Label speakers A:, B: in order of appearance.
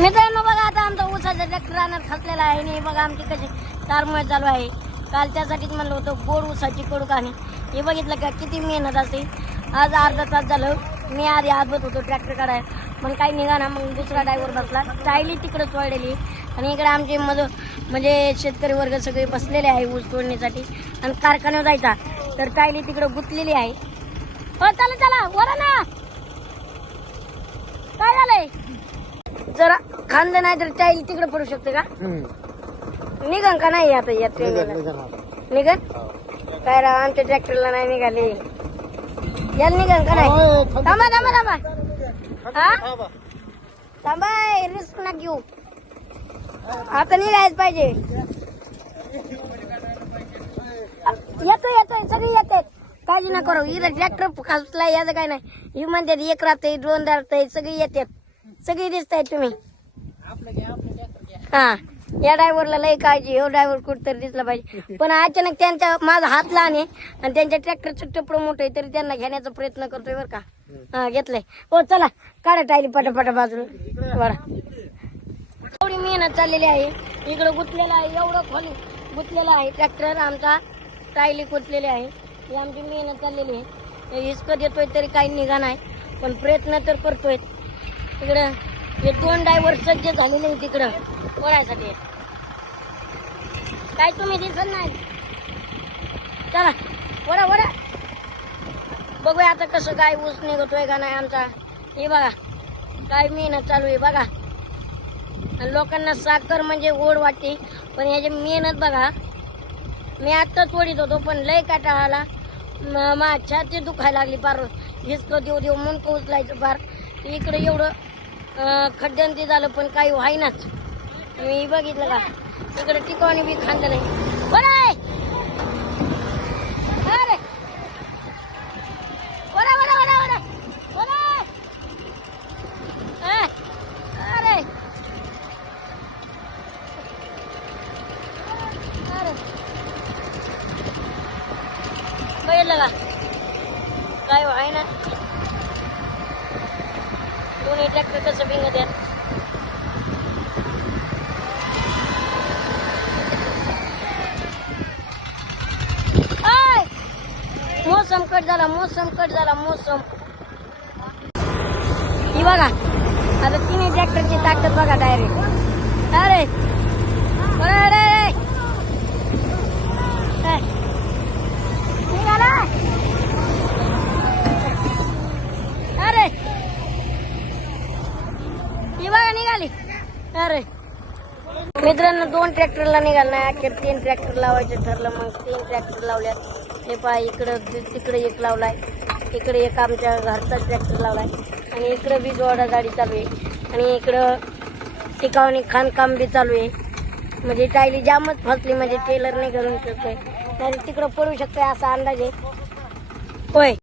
A: मित्रांनो बघा आता आमचा ऊसाचा ट्रॅक्टर रानात खचलेला आहे आणि हे बघा आमची कशी कारमळ चालू आहे. काल त्यासाठीच म्हणलं होतं गोड ऊसाची कडू आणि हे बघितलं का किती मेहनत असते. आज अर्धा तास झालं मी आधी आजबत होतो ट्रॅक्टर काढाय मग काही निघाना मग दुसरा ड्रायव्हर बसला. टायली तिकडं चोळलेली. आणि इकडे आमचे मज म्हणजे शेतकरी वर्ग सगळे बसलेले आहे ऊस तोडण्यासाठी. आणि कारखान्यावर जायचा. तर टायली तिकडं गुंतलेली आहे. हो चला चला वरा ना काय झालंय जरा खांद नाही तर टाईल तिकडे पडू शकते का? निघन का नाही आता या ट्रेनला निघन काय राव आमच्या ट्रॅक्टरला नाही निघाले. याला निघन का नाही? थांबा. थांबा थांबा हा? थांबा रिस्क ना घेऊ. आता निघायच पाहिजे. येतो येतोय सगळी येतात काळजी ना करू इथं ट्रॅक्टर खसला याचं काय नाही. ही म्हणतात एक राहते दोन राहते सगळी येतात. सगळी दिसत आहेत तुम्ही हा या ड्रायव्हरला लय काळजी हो ड्रायव्हर कुठतरी दिसला पाहिजे. पण अचानक त्यांच्या माझा हात लहान आहे आणि त्यांच्या ट्रॅक्टरचं टपड मोठं आहे तरी त्यांना घेण्याचा प्रयत्न करतोय बरं का. हा घेतलंय. हो चला काढा टायली पटापटा बाजूला. बरं. एवढी मेहनत चाललेली आहे. इकडं गुंतलेलं आहे एवढं खोली गुंतलेलं आहे. ट्रॅक्टर आमचा टायली गुंतलेली आहे. ही आमची मेहनत चाललेली आहे. हिसकं देतोय तरी काही निघा नाही पण प्रयत्न तर करतोय. तिकडं. हे दोन ड्रायव्हर जे झालेले आहे तिकडं. वळायसाठी काय तुम्ही दिसत नाही? चला वडा वडा बघूया आता कसं काय ऊस निघतोय का नाही आमचा. हे बघा काय मेहनत चालू आहे बघा. आणि लोकांना साखर म्हणजे गोड वाटते पण ह्याची मेहनत बघा मी आत्ताच ओढीत होतो पण लय काटा आला. छाती दुखायला लागली फार. हिसकं देऊ देऊ मुंडकं उचलायचं फार. इकडे एवढं अं, खड्ड्यान ते झालं पण काही व्हायनाच. मी बघितलं का? इकडे टिकवणी बी खांद नाही बरं! अरे! बरं बरं बरं बरं! बरं! अरे! अरे! बघितलं का? काय व्हाय ना दोन्ही ट्रॅक्टर कसं भिंगत आहेत आय! मोसम कट झाला मोसम कट झाला मोसम. ही बघा. आता तिन्ही ट्रॅक्टरची ताकद बघा डायरेक्ट अरे अरे अरे अरे. निघाला अरे ही बघा निघाली. अरे. मित्रांनो दोन ट्रॅक्टरला निघाल नाही. अखेर तीन ट्रॅक्टर लावायचं ठरलं मग तीन ट्रॅक्टर लावल्यात. हे पहा इकडं तिकडे एक लावलाय. इकडे एक आमच्या घरचा ट्रॅक्टर लावलाय. आणि इकडं बी जोडा गाडी चालू आहे. आणि इकडं टिकावणी खाणकाम बी चालू आहे. म्हणजे टायली जामच फसली म्हणजे टेलर नाही घालून शकतोय नाही तिकडं पडू शकतोय असा अंदाज आहे. होय.